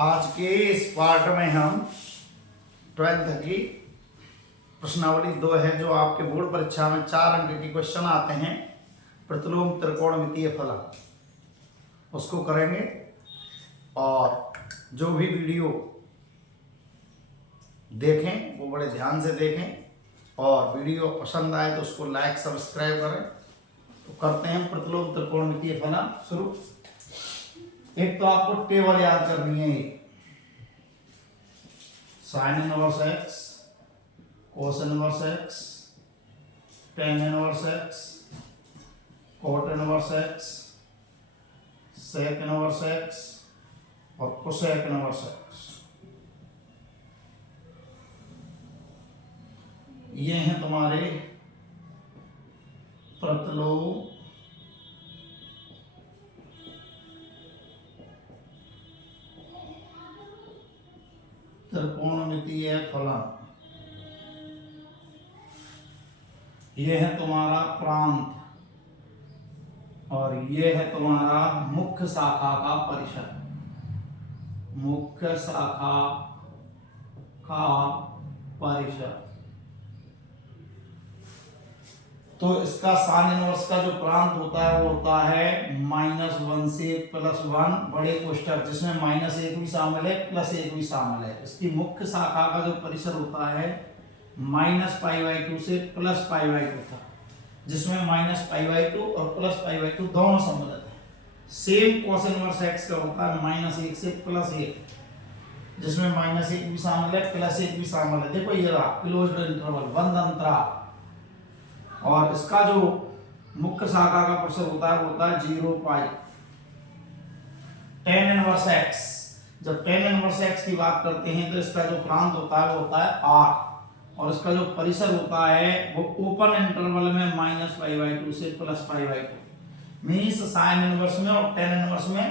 आज के इस पार्ट में हम 12th की प्रश्नावली 2 है जो आपके बोर्ड परीक्षा में 4 अंक के क्वेश्चन आते हैं। प्रतिलोम त्रिकोणमितीय फलन उसको करेंगे। और जो भी वीडियो देखें वो बड़े ध्यान से देखें और वीडियो पसंद आए तो उसको लाइक सब्सक्राइब करें। तो करते हैं प्रतिलोम त्रिकोणमितीय फलन शुरू। एक तो आपको टेबल याद करनी है, sine inverse x, cos inverse x, tan inverse x, cot inverse x, sec inverse x और कोसेक इनवर्स एक्स। ये हैं तुम्हारे प्रतिलोम त्रिकोणमितीय फलन। ये है तुम्हारा प्रांत और ये है तुम्हारा मुख्य शाखा का परिसर। मुख्य शाखा का परिसर। तो इसका साइन इनवर्स का जो प्रांत होता है वो होता है -1 से +1 बड़े कोष्ठक, जिसमें -1 भी शामिल है +1 भी शामिल है। इसकी मुख्य शाखा का जो परिसर होता है -π/2 से +π/2 था, जिसमें -π/2 और +π/2 दोनों सम्मिलित हैं। सेम कोस इनवर्स एक्स का होता है -1 से +1, जिसमें -1 भी शामिल है +1 भी शामिल है। देखो ये रहा क्लोज्ड इंटरवल, बंद अंतराल। और इसका जो मुख्य शाखा का परिसर होता है वो होता है 0π। टेन इनवर्स एक्स, जब टेन इनवर्स एक्स की बात करते हैं तो इसका जो प्रांत होता है वो होता है r और इसका जो परिसर होता है वो ओपन इंटरवल में -π/2 से +π/2। मीन्स साइन इनवर्स में और टेन इनवर्स में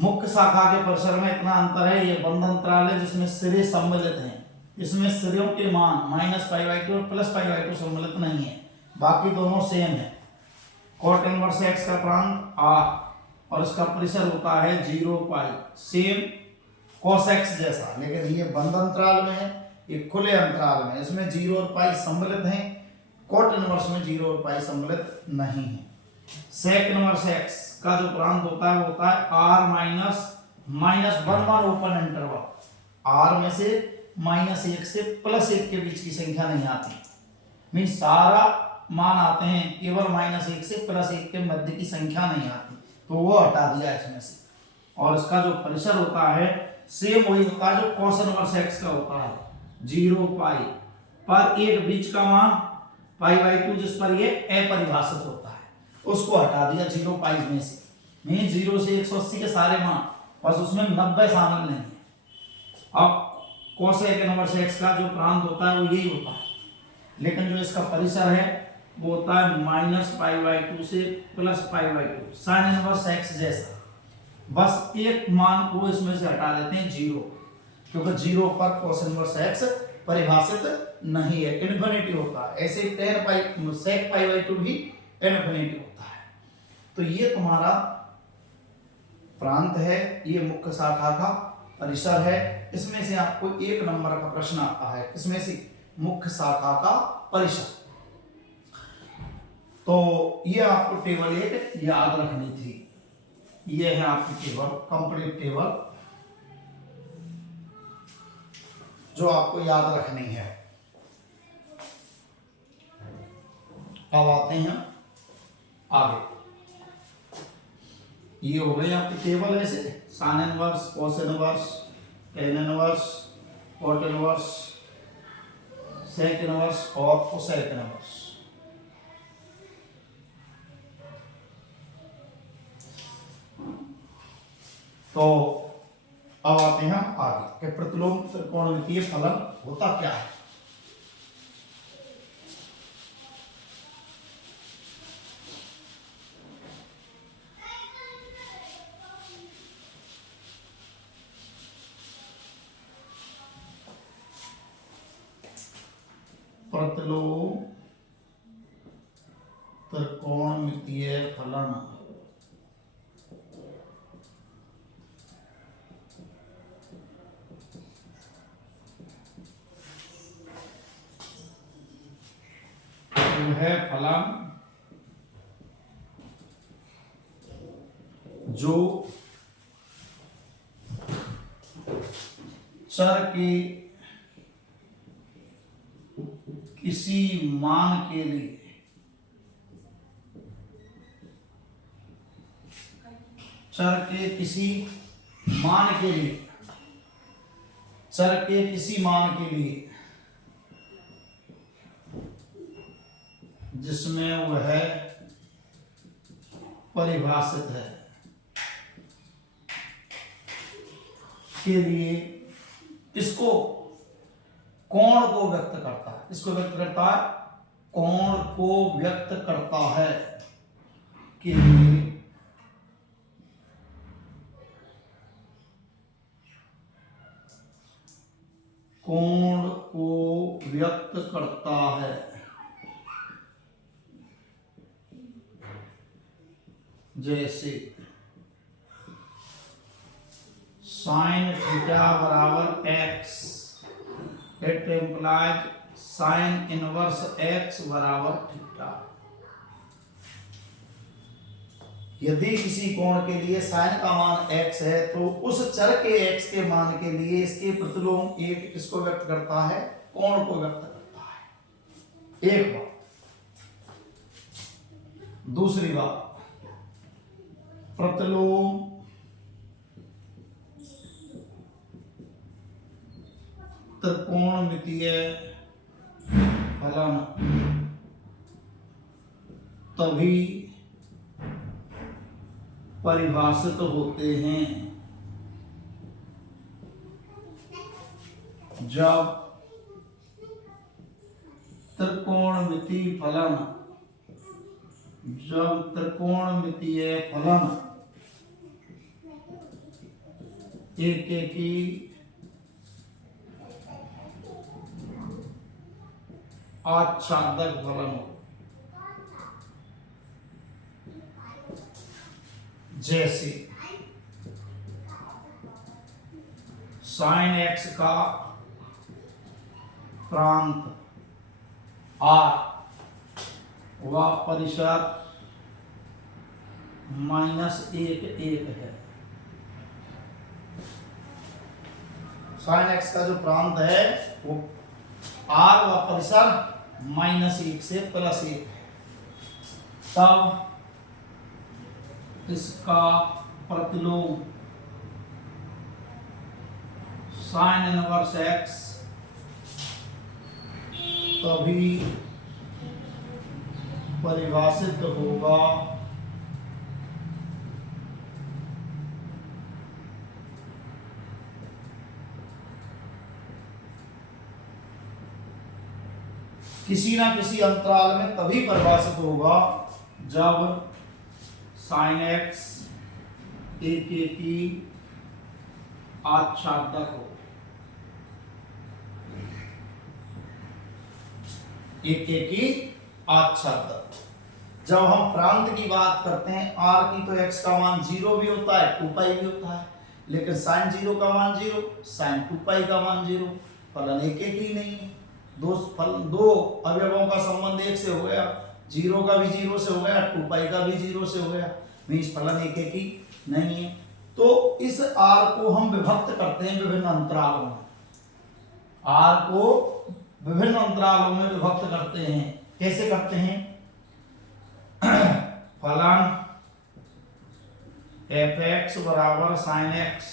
मुख्य शाखा के परिसर में इतना अंतर है। ये बंद अंतराल है जिसमें सिरे सम्मिलित हैं, इसमें सिरों के मान -π/2 और +π/2 सम्मिलित नहीं है, बाकी दोनों सेम है। कोट इनवर्स एक्स का प्रांत r और इसका परिसर होता है 0π, सेम cos x जैसा, लेकिन ये बंद अंतराल में है, ये खुले अंतराल में। इसमें 0 और π सम्मिलित हैं, कोट इनवर्स में 0 और π सम्मिलित नहीं है। सेक इनवर्स x का जो प्रांत होता है वो होता है r-1 ओपन इंटरवल। r में से -1 से +1 के बीच की संख्या नहीं आती, मीन सारा मान आते हैं, केवल -1 से +1 के मध्य की संख्या नहीं आती, तो वो हटा दिया इसमें से। और इसका जो परिसर होता है सेम वही होता है जो cos इनवर्स x का होता है, 0π पर एक बीच का मान π/2 जिस पर ये अपरिभाषित होता है, उसको हटा दिया 0π में से। मीन 0 से 180 के सारे मान, बस उसमें 90 शामिल नहीं है। अब कोसेक इनवर्स एक्स का जो प्रांत होता है वो यही होता है, लेकिन जो इसका परिसर है वो होता है -π/2 से +π/2, साइन इनवर्स एक्स जैसा। बस एक मान को इसमें से हटा देते हैं 0, क्योंकि 0 पर कोस इनवर्स एक्स परिभाषित नहीं है, इन्फिनिटी होता है। ऐसे सेक π/2 भी इन्फिनिटी होता है। तो ये तुम्हारा प्रांत है, ये मुख्य शाखा का परिसर है। इसमें से आपको 1 नंबर का प्रश्न आता है, इसमें से मुख्य शाखा का परिसर। तो ये आपको टेबल 1 याद रखनी थी। ये है आपकी टेबल, कंप्लीट टेबल जो आपको याद रखनी है। अब आते हैं आगे। ये हो गई आपकी टेबल, ऐसे sine inverse, cos inverse, tan inverse, cot inverse, sec inverse और कोसेक इनवर्स। तो अब आते हैं आगे कि प्रतिलोम त्रिकोणमितीय फलन होता क्या है। प्रतिलोम त्रिकोणमितीय फलन वह फलन जो चर के किसी मान के लिए चर के किसी मान के लिए चर के किसी मान के लिए जिसमें वह परिभाषित है के लिए इसको कोण को व्यक्त करता है। इसको व्यक्त करता है, कोण को व्यक्त करता है के लिए कोण को व्यक्त करता है जैसे साइन थीटा बराबर x, it implies sign inverse x बराबर थीटा। यदि किसी कोण के लिए साइन का मान x है तो उस चर के x के मान के लिए इसके प्रतिलोम एक किसको व्यक्त करता है, कोण को व्यक्त करता है। एक बात। दूसरी बात, प्रतिलोम त्रिकोणमितीय फलन तभी परिभाषित होते हैं जब त्रिकोणमितीय फलन एकेकी आच्छादक फलन हो। जैसे साइन एक्स का प्रांत r व परिसर -1 है। साइन एक्स का जो प्रांत है वो r व परिसर -1 से +1 है। तब इसका प्रतिलोम साइन इनवर्स एक्स तभी परिभाषित होगा किसी ना किसी अंतराल में, तभी परिभाषित होगा जब साइन एक्स एकेकी आच्छादक हो। एकेकी आच्छादक। जब हम प्रांत की बात करते हैं r की, तो x का मान 0 भी होता है, 2 पाई भी होता है, लेकिन साइन 0 का मान 0, साइन 2 पाई का मान 0। फलन एक ही नहीं है। दो अवयवों का संबंध एक से हो गया, 0 का भी 0 से हो गया, 2 पाई का भी 0 से हो गया, मीन्स फलन एक ही नहीं है। तो इस r को हम विभक्त करते हैं विभिन्न अंतरालों में। r को विभिन्न अंतरालों में विभक्त करते हैं। कैसे करते हैं? फलन fx बराबर साइन एक्स,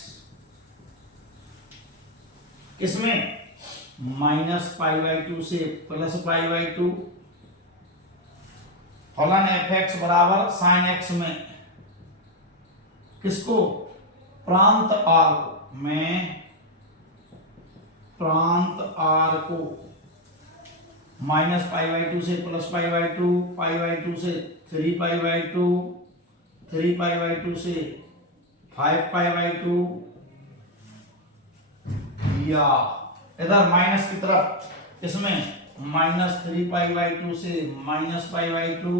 किसमें? -π/2 से +π/2। फलन fx बराबर साइन एक्स में किसको? प्रांत r को। मैं प्रांत r को -π/2 से +π/2, π/2 से 3π/2, 3π/2 से 5π/2, या इधर माइनस की तरफ इसमें -3π/2 से -π/2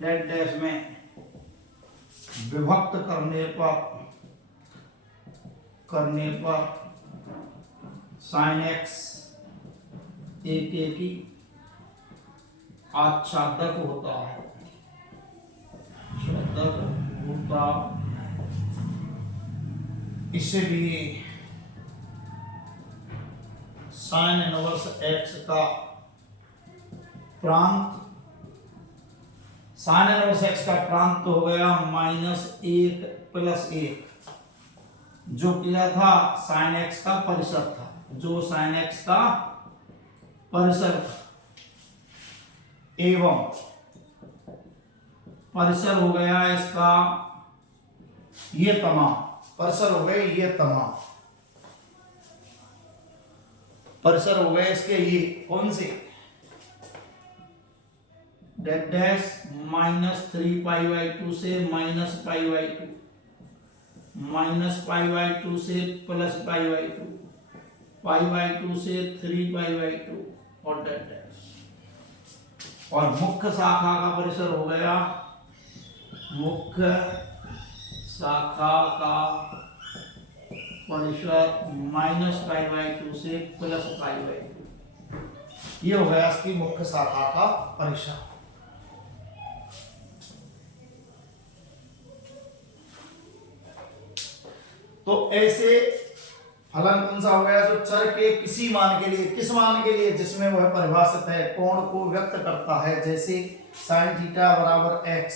डैश में विभक्त करने पर साइन एक्स एकेकी आच्छादक होता है, आच्छादक होता, इसलिए साइन इनवर्स एक्स का प्रांत, साइन इनवर्स एक्स का प्रांत तो हो गया -1 + 1, जो किया था साइन एक्स का परिसर था, जो साइन एक्स का परिसर था, एवं परिसर हो गया इसका ये तमाम, परिसर हो गए ये तमाम, परिसर हो गए इसके ये कौन से, डैश -3π/2 से -π/2, -π/2 से +π/2, π/2 से 3π/2 और डैश, और मुख्य शाखा का परिसर हो गया, मुख्य शाखा का परिसर -π/2 से +π/2, ये हो गया इसकी मुख्य शाखा का परिसर। तो ऐसे फलन कौन सा हो गया, जो चर के किसी मान के लिए, किस मान के लिए, जिसमें वह परिभाषित है, कोण को व्यक्त करता है, जैसे sin थीटा बराबर x,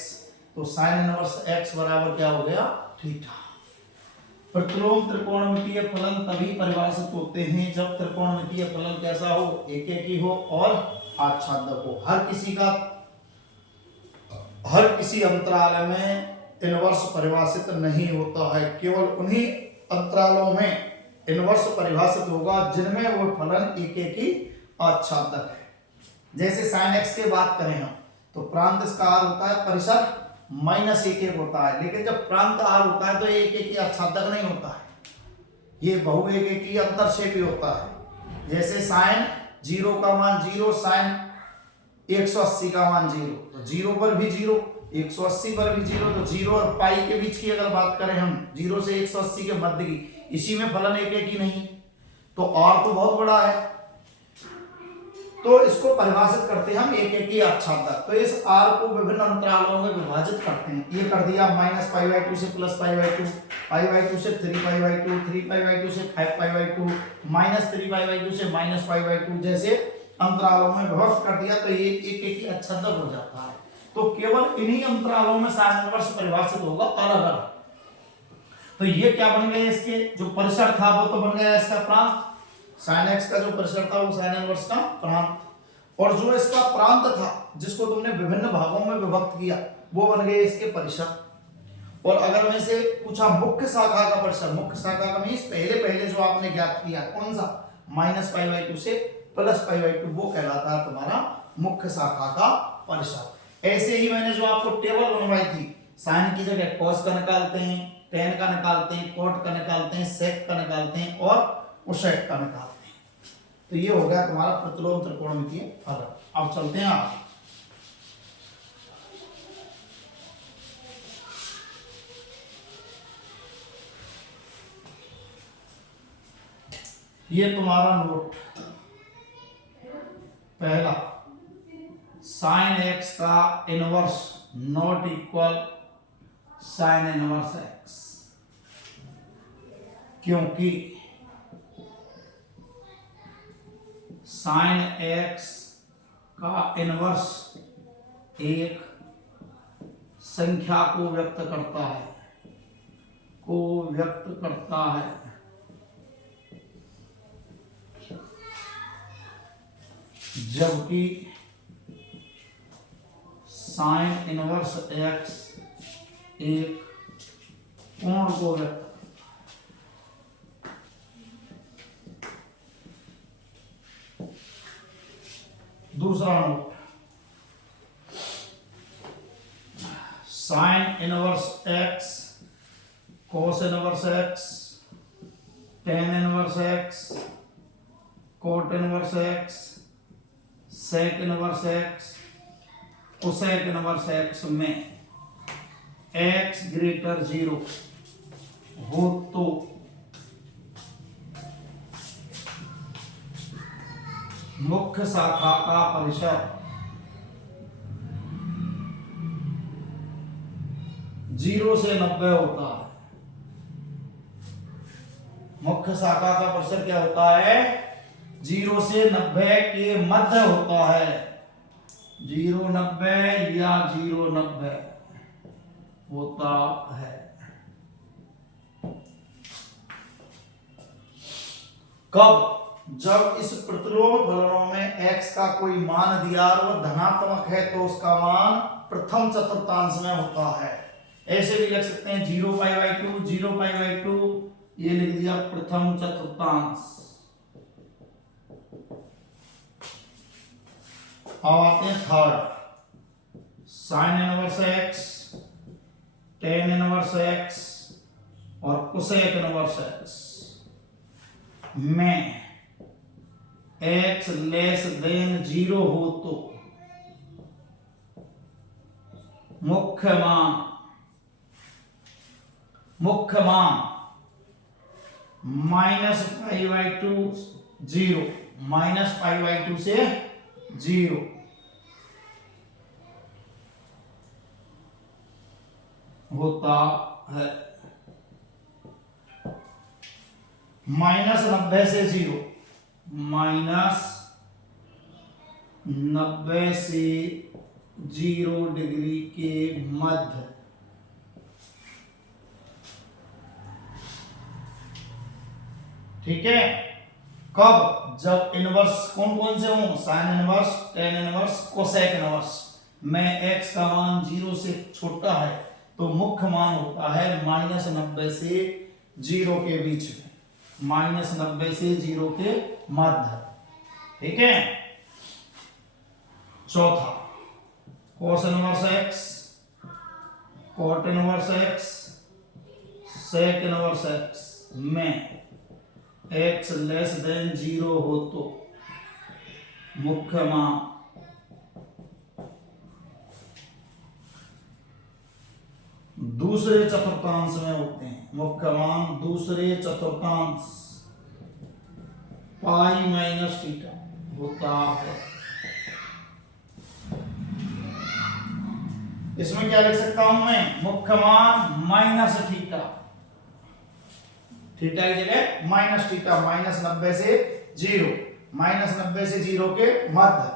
तो sin इनवर्स x बराबर क्या हो गया, थीटा। प्रतिलोम त्रिकोणमितीय फलन तभी परिभाषित होते हैं जब त्रिकोणमितीय फलन कैसा हो, एकेकी हो और आच्छादक हो। हर किसी अंतराल में इनवर्स परिभाषित नहीं होता है, केवल उन्हीं अंतरालों में इनवर्स परिभाषित होगा जिनमें वो फलन एकेकी आच्छादक है। जैसे sin x की बात करें हम, तो प्रांत इसका r होता है, परिसर -1 होता है, लेकिन जब प्रांत r होता है तो ये एकेकी आच्छादक नहीं होता है, ये बहु एकेकी अंतरक्षेपी होता है। जैसे sin 0 का मान 0, sin 180 का मान 0, तो 0 पर भी 0, 180 पर भी 0, तो 0 और पाई के बीच की अगर बात करें हम, 0 से 180 के मध्य की, इसी में फलन एकेकी नहीं, तो r तो बहुत बड़ा है, तो इसको परिभाषित करते हैं हम एकेकी आच्छादक। तो इस r को विभिन्न अंतरालों में विभाजित करते हैं। ये कर दिया -π/2 से +π/2, π/2 से 3π/2, 3π/2 से 5π/2, -3π/2 से -π/2, जैसे अंतरालों में विभक्त कर दिया, तो ये एकेकी आच्छादक हो जाता है। तो केवल इन्हीं अंतरालों में साइन इनवर्स परिभाषित होगा अलग अलग। तो ये क्या बन गए, इसके जो परिसर था वो तो बन गया इसका प्रांत, साइन एक्स का जो परिसर था वो साइन इनवर्स का प्रांत, और जो इसका प्रांत था जिसको तुमने विभिन्न भागों में विभक्त किया वो बन गए इसके परिसर। और अगर मैं से पूछा मुख्य शाखा का परिसर, मुख्य शाखा का मींस पहले जो आपने ज्ञात किया कौन सा, -π/2 से +π/2, वो कहलाता है तुम्हारा मुख्य शाखा का परिसर। ऐसे ही मैंने जो आपको टेबल बनवाई थी, साइन की जगह कॉस का निकालते हैं, टेन का निकालते हैं, कोट का निकालते हैं, सेक का निकालते हैं और कोसेक का निकालते हैं। तो ये हो गया तुम्हारा प्रतिलोम त्रिकोणमितीय फलन। अब चलते हैं आगे। ये तुम्हारा नोट पहला, साइन एक्स का inverse not equal sign inverse x, क्योंकि साइन एक्स का इनवर्स एक संख्या को व्यक्त करता है, जबकि साइन इनवर्स एक्स एक कोण को व्यक्त। दूसरा note, sine inverse x, cos inverse x, tan inverse x, cot inverse x, sec inverse x, cosec inverse x में x ग्रेटर 0 हो तो मुख्य शाखा का परिसर 0 से 90 होता है। मुख्य शाखा का प्रतिशत क्या होता है? 0 से 90 के मध्य होता है। 0,90 या 0,90 होता है। कब? जब इस प्रतिलोम फलनों में x का कोई मान दिया और वह धनात्मक है तो उसका मान प्रथम चतुर्थांश में होता है। ऐसे भी लिख सकते हैं 0π/2, 0π/2, ये लिख दिया प्रथम चतुर्थांश। अब आते हैं third, sine inverse x, tan inverse x और कोसेक इनवर्स x में x लेस देन 0 हो तो मुख्य मान -π/2 0, -π/2 से 0 होता है। -90 से 0, -90 से 0 डिग्री के मध्य ठीक है। कब? जब इनवर्स कौन कौन से हों? Sine inverse, tan inverse, cosec inverse में x का मान 0 से छोटा है तो मुख्य मान होता है -90 से 0 के बीच में, -90 से 0 के मध्य। ठीक है। चौथा, cos inverse x, cot inverse x, sec inverse x में x लेस देन 0 हो तो मुख्य मान दूसरे चतुर्थांश में होते हैं। मुख्य मान दूसरे चतुर्थांश π-θ होता है। इसमें क्या लिख सकता हूं मैं? मुख्य मान -θ, थीटा की जगह -θ, -90 से 0, -90 से 0 के मध्य,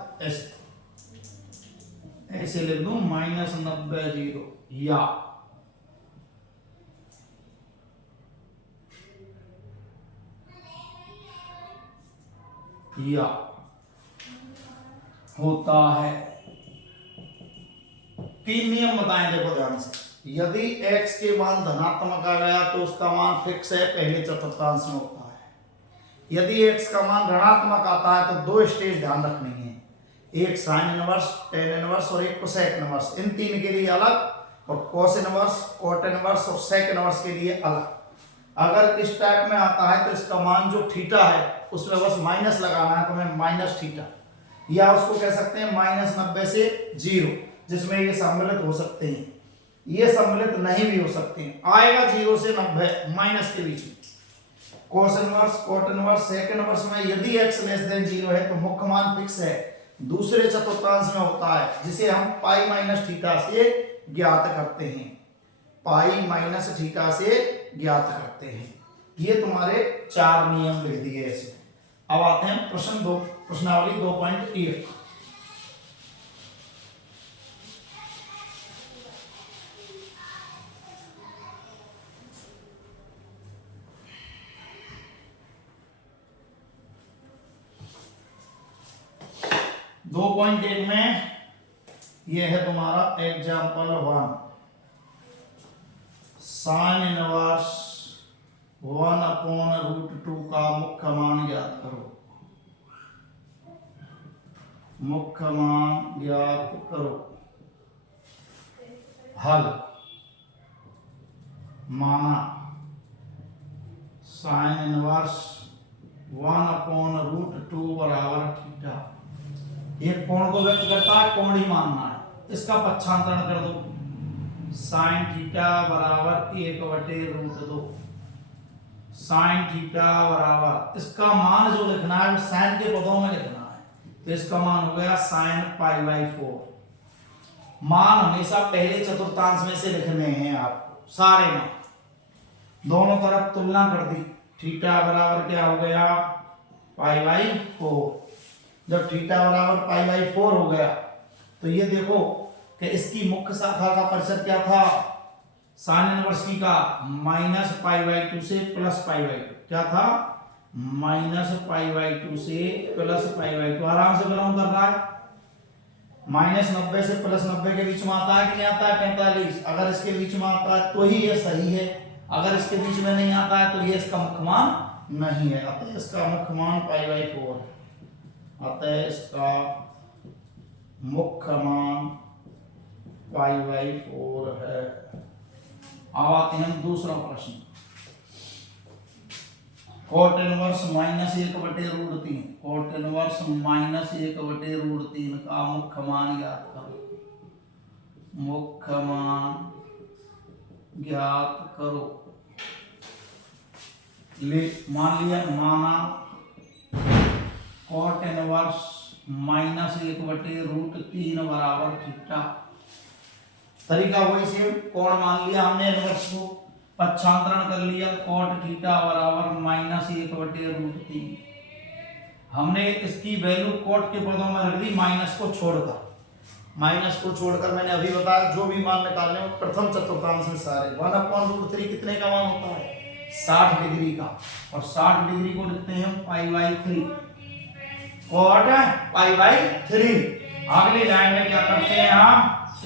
ऐसे लिख दूं -90 0 या होता है। 3 नियम बताएं, देखो ध्यान से। यदि x के मान धनात्मक आ गया तो उसका मान फिक्स है, पहले चतुर्थांश में होता है। यदि x का मान ऋणात्मक आता है तो 2 स्टेज ध्यान रखनी है, एक साइन इनवर्स, टेन इनवर्स और एक कोसेक इनवर्स। इन 3 के लिए अलग, और कोस इनवर्स, कोट इनवर्स और सेक इनवर्स के लिए अलग। अगर इस टाइप में आता है तो इसका मान जो थीटा है उसमें बस माइनस लगाना है, तो मैं -θ, या उसको कह सकते हैं -90 से 0, जिसमें ये सम्मिलित हो सकते हैं, ये सम्मिलित नहीं भी हो सकते हैं। आएगा 0 से 90 माइनस के बीच में। Cos inverse, cot inverse, sec inverse में यदि x लेस देन 0 है तो मुख्य मान फिक्स है, दूसरे चतुर्थांश में होता है, जिसे हम π-θ से ज्ञात करते हैं। π-θ से ज्ञात करते हैं। ये तुम्हारे 4 नियम लिख दिए इसमें। अब आते हैं प्रश्नावली 2.1। में यह है तुम्हारा एग्जाम्पल 1, साइन इनवर्स 1/√2 का मुख्य मान ज्ञात करो। मुख्य मान ज्ञात करो। हल माना साइन इनवर्स 1/√2 बराबर थीटा। ये कोण को व्यक्त करता है, कोण ही मानना है। इसका पक्षांतरण कर दो, साइन थीटा बराबर 1/√2। साइन थीटा बराबर, इसका मान जो लिखना है वो साइन के पदों में लिखना है, तो इसका मान हो गया साइन π/4। मान हमेशा पहले चतुर्थांश में से लिखने हैं आपको सारे मान। दोनों तरफ तुलना कर दी, थीटा बराबर क्या हो गया पाई बाई 4। जब थीटा बराबर पाई बाई 4 हो गया तो ये देखो कि इसकी मुख्य शाखा का परिसर क्या था साइन इनवर्स की का माइनस पाई बाई 2 से प्लस पाई बाई 2 क्या था माइनस पाई बाई 2 से प्लस पाई बाई 2। आराम से बिलोंग कर रहा है। माइनस 90 से प्लस 90 के बीच में आता है कि नहीं आता है 45। अगर इसके बीच में आता है तो ही ये सही है, अगर इसके बीच में नहीं आता है तो ये इसका मुख्य मान नहीं है। अतः इसका मुख्य मान पाई बाई 4 है। अतः इसका मुख्य मान पाई बाई 4 है। अब आते हैं दूसरा प्रश्न, cot inverse minus 1/√3, cot inverse minus 1/√3 का मुख्य मान ज्ञात करो। मुख्य मान ज्ञात करो। मान लिया, माना कॉट इनवर्स माइनस 1/√3 बराबर थीटा। तरीका वही से कोण मान लिया हमने, इनवर्स को पक्षांतरण कर लिया, कॉट थीटा बराबर माइनस 1/√3। हमने इसकी वैल्यू कॉट के पदों में रख दी माइनस को छोड़कर। माइनस को छोड़कर मैंने अभी बताया जो भी मान निकालने हो प्रथम चतुर्थांश में सारे 1/√3 कितने का मान होता है 60 डिग्री का, और 60 डिग्री को लिखते हैं pi by 3, cot pi by 3। अगली लाइन में क्या करते हैं हम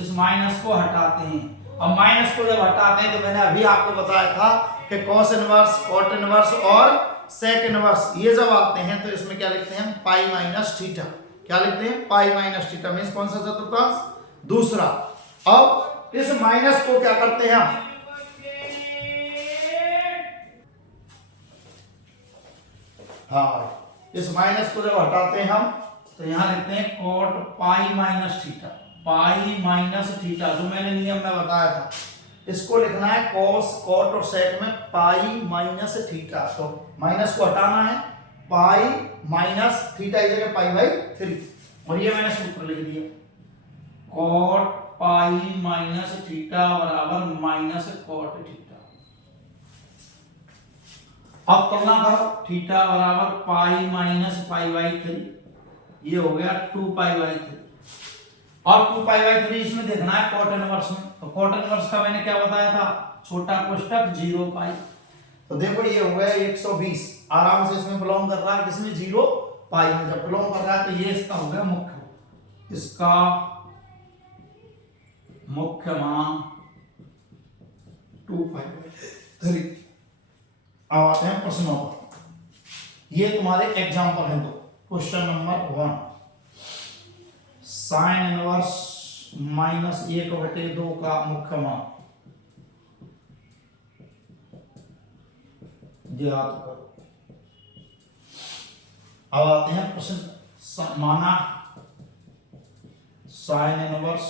इस माइनस को हटाते हैं। अब माइनस को जब हटाते हैं तो मैंने अभी आपको बताया था कि कॉस इनवर्स, कॉट इनवर्स और सेक इनवर्स ये जब आते हैं तो इसमें क्या लिखते हैं पाई माइनस थीटा। क्या लिखते हैं पाई माइनस थीटा। मींस कौन सा चतुर्थांश दूसरा। अब इस माइनस को क्या करते हैं हम इस माइनस को जब हटाते हैं हम तो यहां लिखते हैं cot pi minus theta. Pi minus theta जो मैंने नियम में बताया था, इसको लिखना है कॉस, कॉट और सेक में पाई माइनस थीटा। तो माइनस को हटाना है, पाई माइनस थीटा की जगह पाई बाई 3, और ये मैंने सूत्र लिख दिया कॉट पाई माइनस थीटा बराबर माइनस कॉट थीटा। अब तुलना करो, थीटा बराबर पाई माइनस पाई बाई 3, ये हो गया 2 पाई बाई 3, और 2 पाई बाई 3 इसमें देखना है कॉट इनवर्स में। तो कॉट इनवर्स का मैंने क्या बताया था छोटा कोष्टक 0 पाई। तो देखो ये हो गया 120, आराम से इसमें बिलोंग कर रहा है किसमें 0 पाई में। जब बिलोंग कर रहा है तो ये इसका हो गया मुख्य, इसका मुख्य मान 2 पाई बाई 3। अब आते हैं प्रश्नों पर। ये तुम्हारे एग्जाम्पल हैं दो। Question number 1, sine inverse minus 1/2 का मुख्य मान ज्ञात करो। अब आते हैं प्रश्न, माना साइन इनवर्स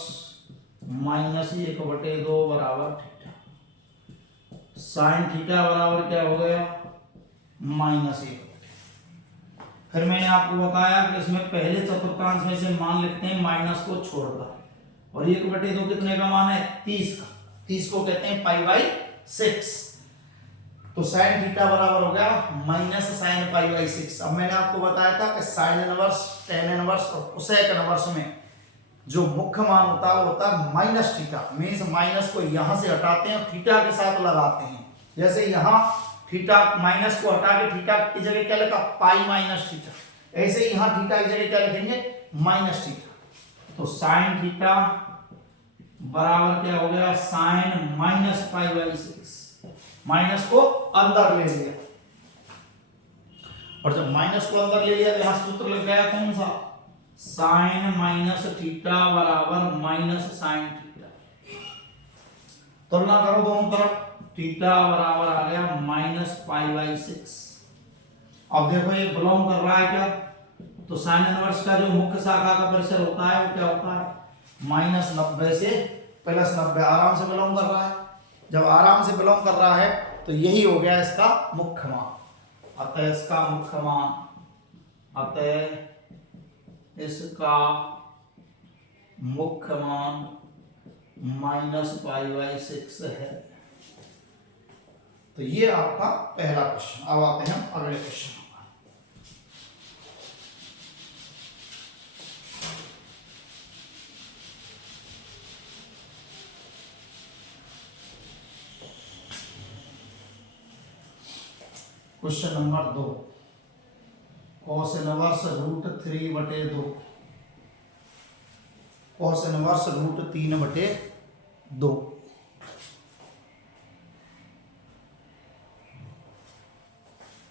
माइनस 1/2 बराबर थीटा। साइन थीटा बराबर क्या हो गया माइनस 1। फिर मैंने आपको बताया कि इसमें पहले चतुर्थांश में से मान लिखते हैं माइनस को छोड़कर, और 1/2 कितने का मान है 30 का। 30 को कहते हैं पाई बाई 6। तो साइन थीटा बराबर हो गया माइनस साइन पाई बाई 6। अब मैंने आपको बताया था कि साइन इनवर्स, टेन इनवर्स और कोसेक इनवर्स में जो मुख्य मान होता है वो होता है माइनस थीटा। मींस माइनस को यहां से हटाते हैं, थीटा के साथ लगाते हैं। जैसे यहां थीटा माइनस को हटा के थीटा की जगह क्या लिखा पाई माइनस थीटा, ऐसे यहां थीटा की जगह क्या लिखेंगे माइनस थीटा। तो साइन थीटा बराबर क्या हो गया sine minus pi by 6। Minus को अंदर ले लिया, और जब माइनस को अंदर ले लिया तो यहां सूत्र लग गया कौन सा साइन माइनस थीटा बराबर माइनस साइन थीटा। तुलना करो दोनों तरफ, थीटा बराबर आ गया माइनस पाई बाई 6। अब देखो ये बिलोंग कर रहा है क्या, तो साइन इनवर्स का जो मुख्य शाखा का परिसर होता है वो क्या होता है माइनस 90 से प्लस 90। आराम से बिलोंग कर रहा है। जब आराम से बिलोंग कर रहा है तो यही हो गया इसका मुख्य मान। अतः इसका मुख्य मान, अतः इसका मुख्य मान -π/6 है। तो ये आपका पहला क्वेश्चन। अब आते हैं हम अगले question. Question number 2, cos inverse √3/2, cos inverse √3/2।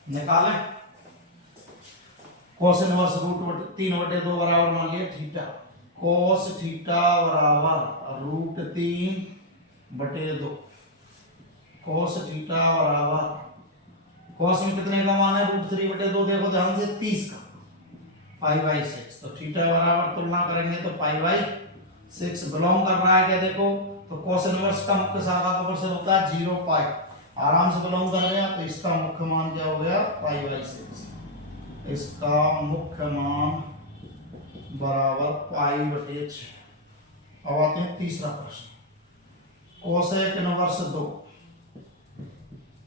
निकालें। cos इनवर्स √3/2 बराबर मान लिया थीटा, cos थीटा बराबर √3/2, cos थीटा बराबर, cos में कितने का मान है √3/2, देखो ध्यान से 30 का, π/6। तो थीटा बराबर तुलना करेंगे तो π/6 बिलोंग कर रहा है क्या, देखो तो cos इनवर्स का मुख्य शाखा का परिसर होता है 0π, आराम से बिलोंग कर गया। तो इसका मुख्य मान क्या हो गया π/6, इसका मुख्य मान बराबर π/6। अब आते हैं तीसरा प्रश्न, कोसेक इनवर्स 2,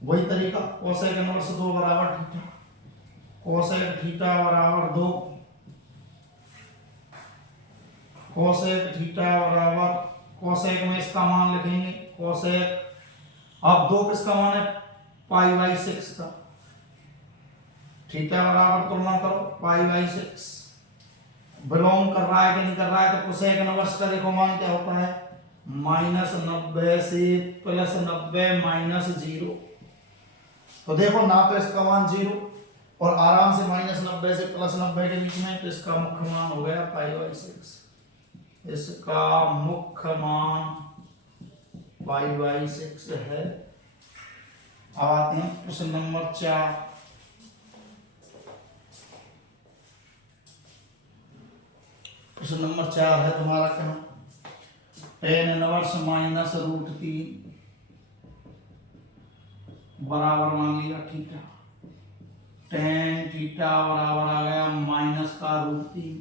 वही तरीका, कोसेक इनवर्स 2 बराबर थीटा, कोसेक थीटा बराबर 2, कोसेक थीटा बराबर, कोसेक में इसका मान लिखेंगे कोसेक, अब 2 किसका मान है π/6 का, थीटा बराबर तुलना करो π/6, बिलोंग कर रहा है कि नहीं कर रहा है। तो कोसेक इनवर्स का देखो मान क्या होता है -90 से +90 -0। तो देखो ना तो इसका मान 0 और आराम से -90 से +90 के बीच में, तो इसका मुख्य मान हो गया π/6, इसका मुख्य मान π/6 है। अब आते हैं प्रश्न नंबर 4, प्रश्न नंबर 4 है तुम्हारा क्या, tan इनवर्स -√3 बराबर मान लिया थीटा, tan थीटा बराबर आ गया -√3,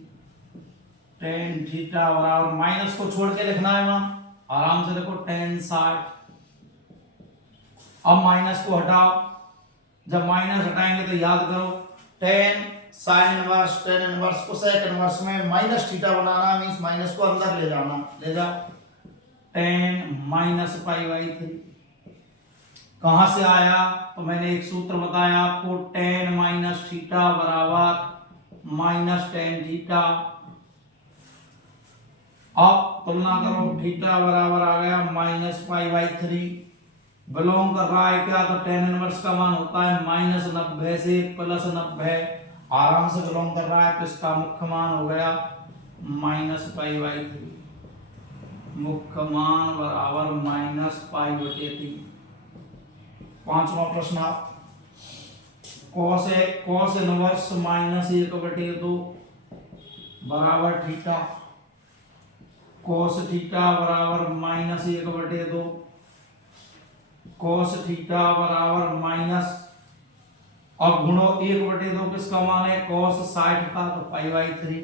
tan थीटा बराबर, माइनस को छोड़ के लिखना है वहां, आराम से देखो tan 60। अब माइनस को हटाओ, जब माइनस हटाएंगे तो याद करो tan sin inverse, tan inverse cosec inverse में माइनस थीटा बनाना मींस माइनस को अंदर ले जाना, ले जाओ, tan -π/3 कहां से आया, तो मैंने एक सूत्र बताया आपको, tan थीटा बराबर -tan थीटा। अब तुलना करो, थीटा बराबर आ गया -π/3, बिलोंग कर रहा है क्या, तो tan इनवर्स का मान होता है -90 से +90, आराम से बिलोंग कर रहा है। तो इसका मुख्य मान हो गया -π/3, मुख्य मान बराबर -π/3। पांचवा प्रश्न, cos इनवर्स -1/2 बराबर थीटा, cos थीटा बराबर -1/2, cos थीटा बराबर माइनस, अब गुणो 1/2 किसका मान है cos 60 का, तो π/3,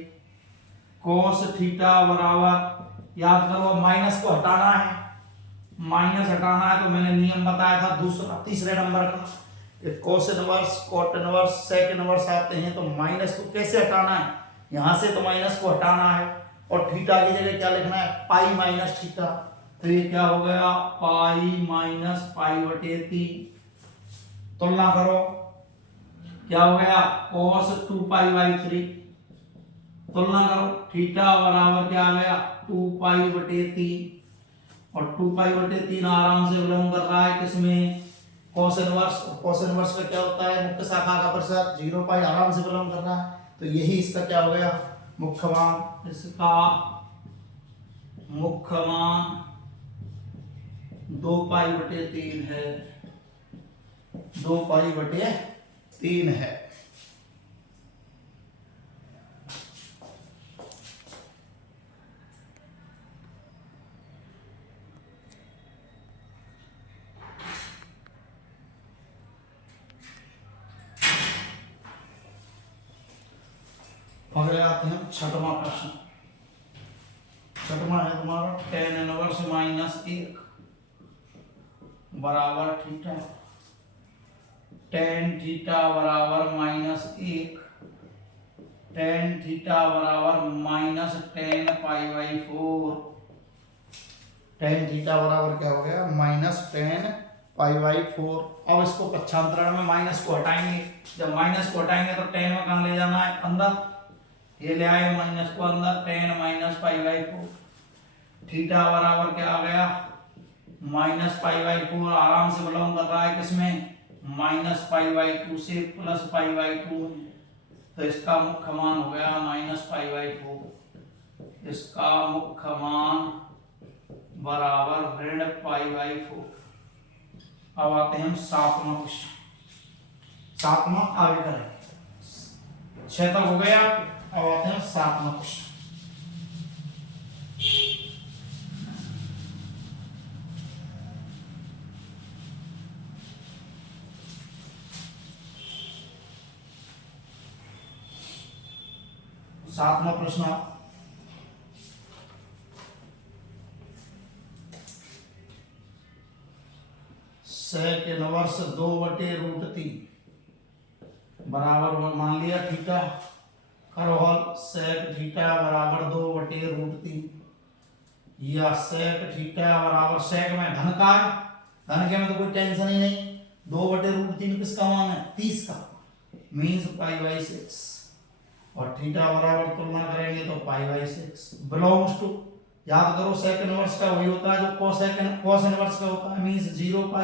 cos थीटा बराबर, याद करो माइनस को हटाना है, माइनस हटाना है तो मैंने नियम बताया था दूसरा तीसरे नंबर का, कि cos inverse, cot inverse, sec inverse आते हैं तो माइनस को कैसे हटाना है, यहां से तो माइनस को हटाना है, और थीटा की जगह क्या लिखना है π-थीटा। तो ये क्या हो गया π-π/3, तुलना करो क्या हो गया cos 2π/3, तुलना करो थीटा बराबर क्या आ गया 2π/3, और 2π/3 आराम से बिलोंग कर रहा है किसमें, cos इनवर्स। cos इनवर्स का क्या होता है मुख्य शाखा का परिसर 0π, आराम से बिलोंग कर रहा है। तो यही इसका क्या हो गया मुख्य मान, इसका मुख्य मान 2π/3 है, 2π/3 है। अगले आते हैं छठवां प्रश्न। छठवां है तुम्हारा tan इनवर्स 1 बराबर थीटा, टेन थीटा बराबर -1, टेन थीटा बराबर -10 π/4, टेन थीटा बराबर क्या हो गया -10 π/4। अब इसको पक्षांतरण में माइनस को हटाएंगे, जब माइनस को हटाएंगे तो टेन में कहाँ ले जाना है, अंदर, ये ले आए माइनस को अंदर, 10 - π/4, थीटा बराबर क्या आ गया -π/4, आराम से बिलोंग कर रहा है किसमें, -π/2 से +π/2 में, तो इसका मुख्य मान हो गया -π/4, इसका मुख्य मान बराबर -π/4। अब आते हैं हम 7वां क्वेश्चन, 7वां आगे करेंगे, 6 तक हो गया, अब आते हैं 7वां क्वेश्चन। सातवां प्रश्न, sec इनवर्स 2/√3 बराबर मान लिया थीटा, करो हल, sec थीटा बराबर 2/√3 या sec थीटा बराबर, sec में धन का है, धन के में तो कोई टेंशन ही नहीं, 2/√3 किसका मान है 30 का, मीन्स π/6, और थीटा बराबर तुलना करेंगे तो π/6 बिलोंग्स टू, याद करो sec इनवर्स का वही होता है जो cos इनवर्स का होता है, मीन्स 0 π,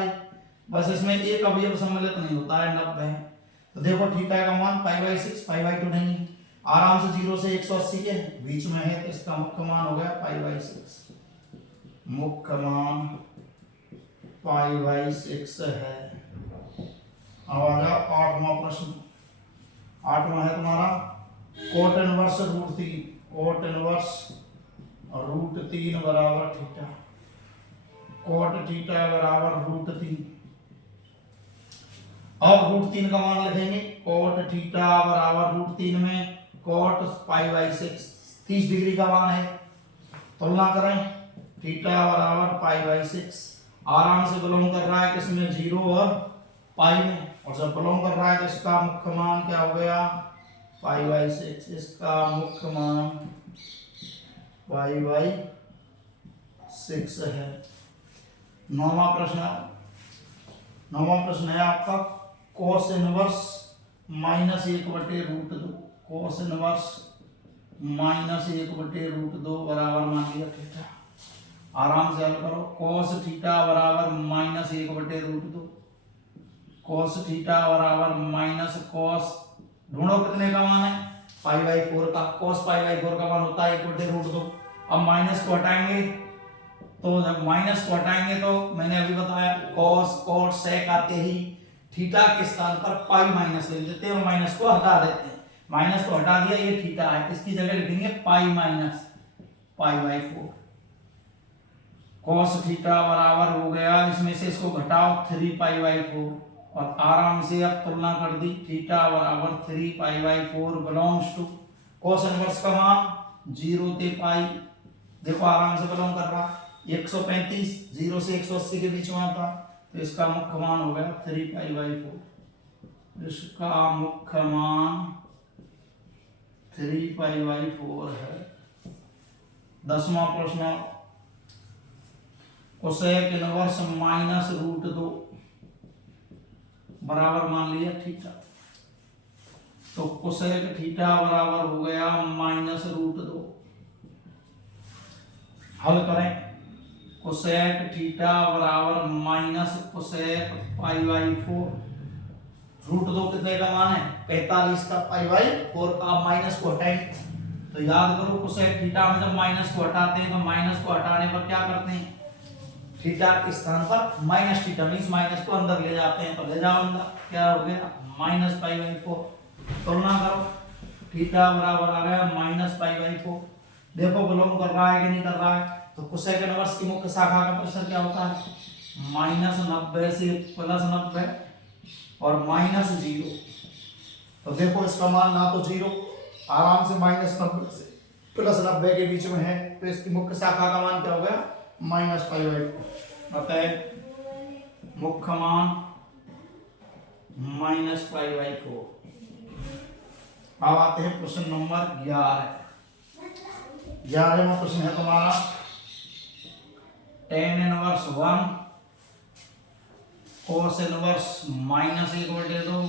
बस इसमें एक अवयव सम्मिलित नहीं होता है, 90 है, तो देखो थीटा का मान π/6, π/2 नहीं है, आराम से 0 से 180 के बीच में है, तो इसका मुख्य मान हो गया π/6, मुख्य मान π/6 है। अब आ जाओ 8वां प्रश्न, 8वां है तुम्हारा कोट इनवर्स √3, कोट इनवर्स √3 बराबर थीटा, कोट थीटा बराबर √3, अब √3 का मान लिखेंगे, कोट थीटा बराबर √3 में कोट π/6 30 डिग्री का मान है, तुलना करें, थीटा बराबर π/6, आराम से बिलोंग कर रहा है किसमें 0 और पाई में, और जब बिलोंग कर रहा है तो इसका मुख्य मान क्या हो गया π/6, इसका मुख्य मान π/6 है। 9वां प्रश्न, 9वां प्रश्न है आपका cos इनवर्स -1/√2, cos इनवर्स -1/√2 बराबर मान लिया थीटा, आराम से हल करो, cos थीटा बराबर -1/√2, cos थीटा बराबर माइनस cos, ढूंढो कितने का मान है π/4 का, cos π/4 का मान होता है 1/√2, अब माइनस को हटाएंगे, तो जब माइनस को हटाएंगे तो मैंने अभी बताया cos cot sec आते ही थीटा के स्थान पर पाई माइनस ले लेते हैं और माइनस को हटा देते हैं, माइनस को हटा दिया, ये थीटा है, इसकी जगह लिखेंगे पाई माइनस π/4, cos थीटा बराबर हो गया, इसमें से इसको घटाओ 3π/4, और आराम से अब तुलना कर दी, थीटा बराबर 3π/4 बिलोंग्स टू, cos इनवर्स का मान 0 से पाई, देखो आराम से बिलोंग कर रहा, 135 0 से 180 के बीच में आता, तो इसका मुख्य मान हो गया 3π/4, इसका मुख्य मान 3π/4 है। 10वां प्रश्न, कोसेक इनवर्स -√2 बराबर मान लिया थीटा, तो कोसेक थीटा बराबर हो गया -√2, हल करें, कोसेक थीटा बराबर माइनस कोसेक π/4, √2 कितने का मान है 45 का, π/4 का, माइनस को हटाएंगे, तो याद करो कोसेक थीटा में जब माइनस को हटाते हैं तो माइनस को हटाने पर क्या करते हैं, थीटा के स्थान पर माइनस थीटा, मींस माइनस को अंदर ले जाते हैं, तो ले जाओ अंदर, क्या हो गया -π/4, तुलना करो, थीटा बराबर आ गया -π/4, देखो बिलोंग कर रहा है कि नहीं कर रहा है, तो कोसेक इनवर्स की मुख्य शाखा का प्रतिशत क्या होता है -90 से +90 और -0, तो देखो इसका मान ना तो 0, आराम से -90 से +90 के बीच में है, तो इसकी मुख्य शाखा का मान क्या हो गया माइनस पाई बाई 4 अतः मुख्य मान माइनस पाई बाई 4। अब आते हैं क्वेश्चन नंबर 11वां प्रश्न है तुम्हारा tan इनवर्स 1 cos इनवर्स -1/2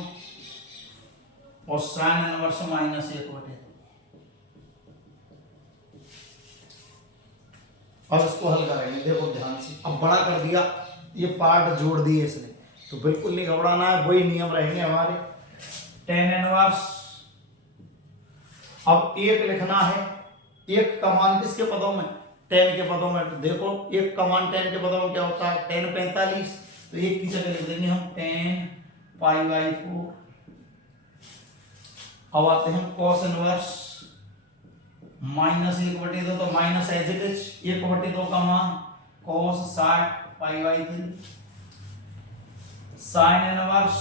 और sin इनवर्स -1/2। अब इसको हल करेंगे, देखो ध्यान से। अब बड़ा कर दिया, ये पार्ट जोड़ दिए इसने, तो बिल्कुल नहीं घबराना है, वही नियम रहेंगे हमारे। tan इनवर्स, अब एक लिखना है, एक का मान किसके पदों में, tan के पदों में। तो देखो एक का मान tan के पदों में क्या होता है, tan 45, तो एक की जगह लिख देंगे हम tan पाई बाई 4। अब आते हैं cos इनवर्स -1/2, तो माइनस एज इट इज 1/2 का मान cos 60 pi by 3। sin inverse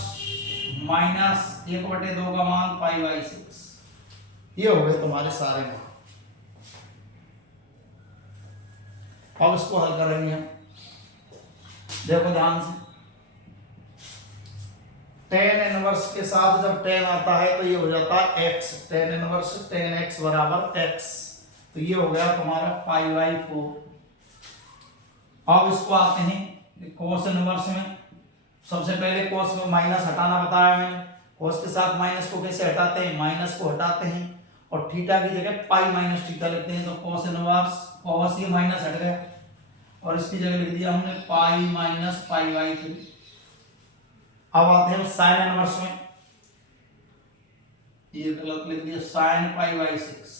-1/2 का मान पाई बाई 6। ये हो गए तुम्हारे सारे मान। अब इसको हल करेंगे हम, देखो ध्यान से। tan इनवर्स के साथ जब tan आता है तो ये हो जाता है x, tan inverse tan x बराबर x, तो ये हो गया तुम्हारा पाई बाई 4। अब इसको आते हैं cos इनवर्स में। सबसे पहले cos में माइनस हटाना बताया मैंने, cos के साथ माइनस को कैसे हटाते हैं, माइनस को हटाते हैं और थीटा की जगह पाई माइनस थीटा लिखते हैं। तो cos इनवर्स, cos ये माइनस हट गया और इसकी जगह लिख दिया हमने पाई माइनस पाई बाई 3। अब आते हैं sin इनवर्स में, ये गलत लिख दिया, sin pi by 6।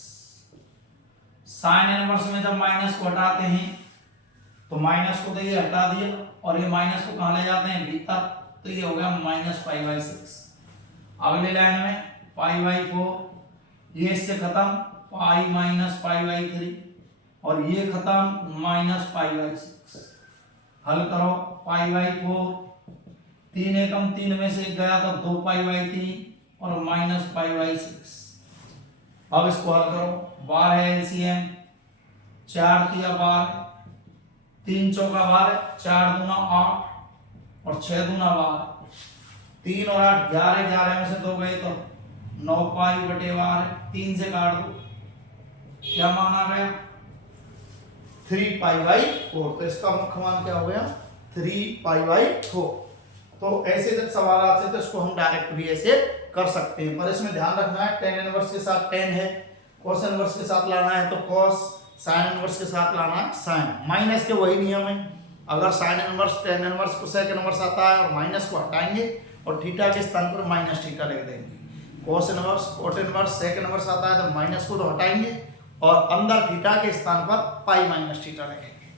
sin inverse में जब माइनस को हटाते हैं तो माइनस को तो ये हटा दिया और ये माइनस को कहां ले जाते हैं, भीतर, तो ये हो गया माइनस पाई बाई 6। अगले लाइन में पाई बाई 4, ये इससे खत्म, पाई माइनस पाई बाई 3 और ये खत्म माइनस पाई बाई 6। हल करो, पाई बाई 4, 3 एकम 3 में से गया तो 2 पाई बाई 3 और माइनस पाई बाई 6। अब इसको हल करो, 12 है एलसीएम, 4 तिया 12, 3 चौका 12, 4 दूना 8 और 6 दूना 12, 3 और 8 11, 11 में से 2 गए तो 9 पाई बटे 12, 3 से काट दो, क्या मान आ गया, 3 पाई बाई 4। तो इसका मुख्य मान क्या हो गया, 3 पाई बाई 4। तो ऐसे जब सवाल आते हैं तो इसको हम डायरेक्ट भी ऐसे कर सकते हैं, पर इसमें ध्यान रखना है tan इनवर्स के साथ tan है, cos इनवर्स के साथ लाना है तो cos, sin इनवर्स के साथ लाना है sin। माइनस के वही नियम है, अगर sin inverse tan inverse cosec inverse आता है और माइनस को हटाएंगे और थीटा के स्थान पर माइनस थीटा लिख देंगे। cos inverse cot inverse sec inverse आता है तो माइनस को तो हटाएंगे और अंदर थीटा के स्थान पर पाई माइनस थीटा लिखेंगे।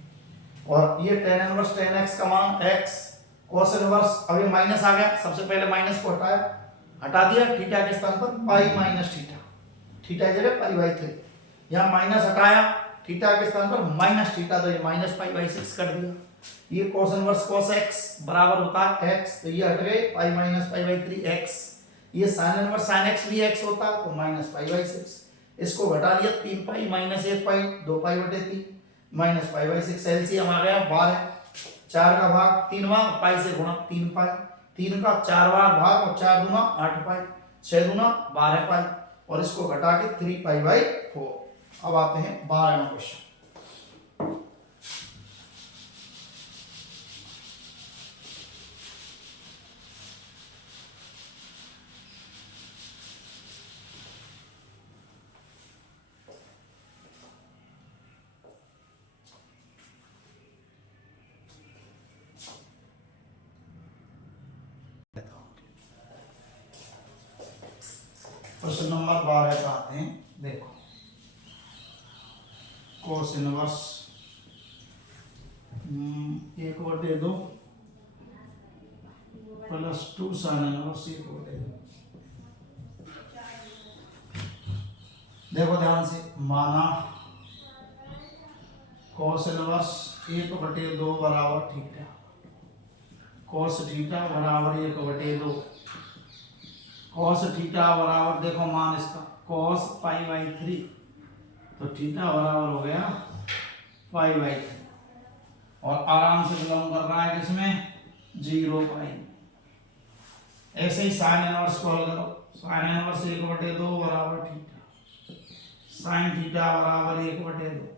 और ये tan इनवर्स tan x का मान x, cos इनवर्स, अभी माइनस आ गया, सबसे पहले माइनस को हटा दिया, थीटा के स्थान पर पाई माइनस थीटा, थीटा की जगह पाई बाई 3, यहाँ माइनस हटाया, थीटा के स्थान पर माइनस थीटा, तो ये माइनस पाई बाई 6 कर दिया। ये cos इनवर्स cos x बराबर होता है x, तो ये हट गए pi minus pi by 3 x। ये sin इनवर्स sin x भी x होता है तो माइनस पाई बाई 6, इसको घटा लिया, 3 पाई माइनस 1 पाई, 2 पाई बटे 3 माइनस पाई बाई 6। एलसीएम आ गया 12, 4 का भाग 3 बार, पाई से गुणा 3 पाई, 3 का 4 बार भाग और 4 दूना 8 पाई, 6 दूना 12 पाई और इसको घटा के 3 पाई बाई 4। अब आते हैं 12वां क्वेश्चन। प्रश्न नंबर 12 पे आते हैं, देखो cos inverse 1/2 plus 2 sin inverse 1/2। देखो ध्यान से, माना cos इनवर्स 1/2 बराबर थीटा, cos थीटा बराबर 1/2, cos थीटा बराबर, देखो मान इसका cos पाई बाई 3, तो थीटा बराबर हो गया पाई बाई 3। और आराम से बिलोंग कर रहा है किसमें, 0 पाई। ऐसे ही साइन इनवर्स को हल करो, साइन इनवर्स 1/2 बराबर थीटा, साइन थीटा बराबर 1/2।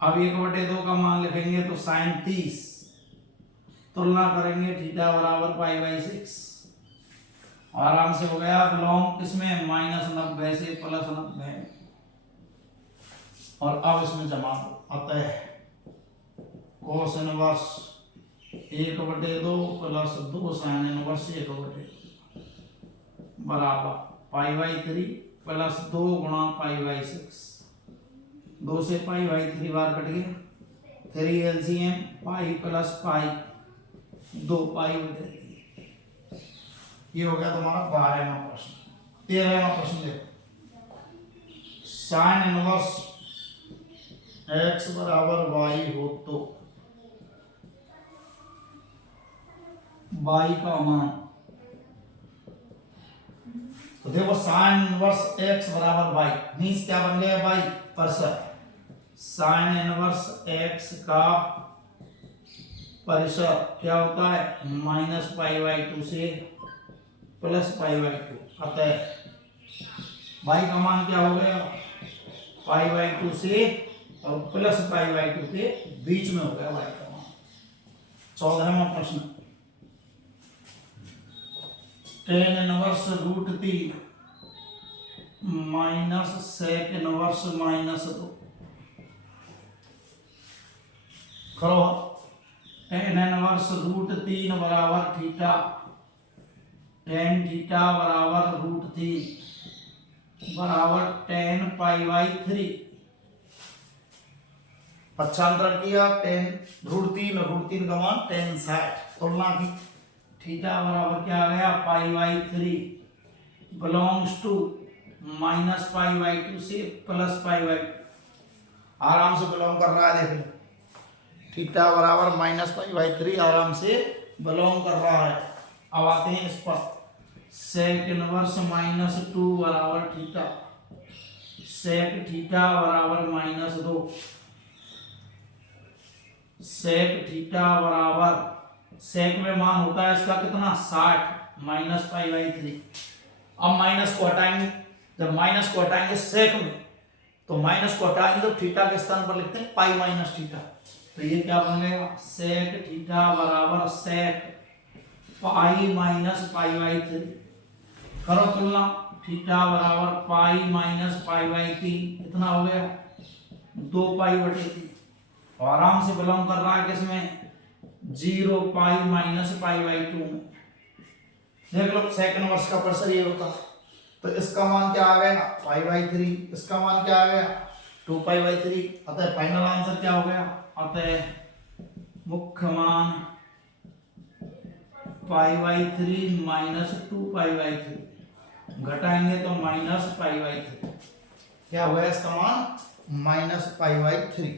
अब 1/2 का मान लिखेंगे तो साइन 30, तुलना करेंगे थीटा बराबर π/6, आराम से हो गया बिलोंग किसमें, -90 से +90। और अब इसमें जमा दो, अतः cos inverse 1/2 plus 2 sine inverse 1/2 बराबर π/3 प्लस 2 गुणा π/6। 2 से π/3 बार कट गया, 3 LCM पाई प्लस पाई 2 π/3। ये हो गया तुम्हारा 12वां प्रश्न। 13वां प्रश्न देखो, साइन इनवर्स x बराबर y हो तो y का मान, तो देखो साइन इनवर्स x बराबर y मींस क्या बन गया y percent, sine inverse x का परिसर क्या होता है, -π/2 से +π/2। अतः y का मान क्या हो गया, π/2 से और +π/2 के बीच में हो गया y का मान। 14वां प्रश्न, tan inverse √3 minus sec inverse -2 करो। tan इनवर्स √3 बराबर थीटा, tan थीटा बराबर √3 बराबर tan π/3। पक्षांतरण किया, tan √3 का मान tan 60, तुलना की, थीटा बराबर क्या आ गया π/3 बिलोंग्स टू -π/2 से +π/2। आराम से बिलोंग कर रहा है, देख लो थीटा बराबर -π/3 आराम से बिलोंग कर रहा है। अब आते हैं इस पर, सेक इनवर्स -2 बराबर थीटा, सेक थीटा बराबर -2, सेक थीटा बराबर, सेक में मान होता है इसका कितना 60 -π/3। अब माइनस को हटाएंगे, जब माइनस को हटाएंगे सेक में, तो माइनस को हटाएंगे तो थीटा के स्थान पर लिखते हैं π-थीटा। तो ये क्या बन गया, सेक थीटा बराबर सेक π-π/3। करो तुलना, थीटा बराबर π-π/3 इतना हो गया 2π/3। और आराम से बिलोंग कर रहा है किसमें, 0 π-π/2 में। देख लो सेक इनवर्स का परिसर ये होता, तो इसका मान क्या आ गया π/3, इसका मान क्या आ गया 2π/3। अतः फाइनल आंसर क्या हो गया, अतः मुख्य मान π/3 -2π/3, घटाएंगे तो -π/3, क्या हो गया इसका मान -π/3।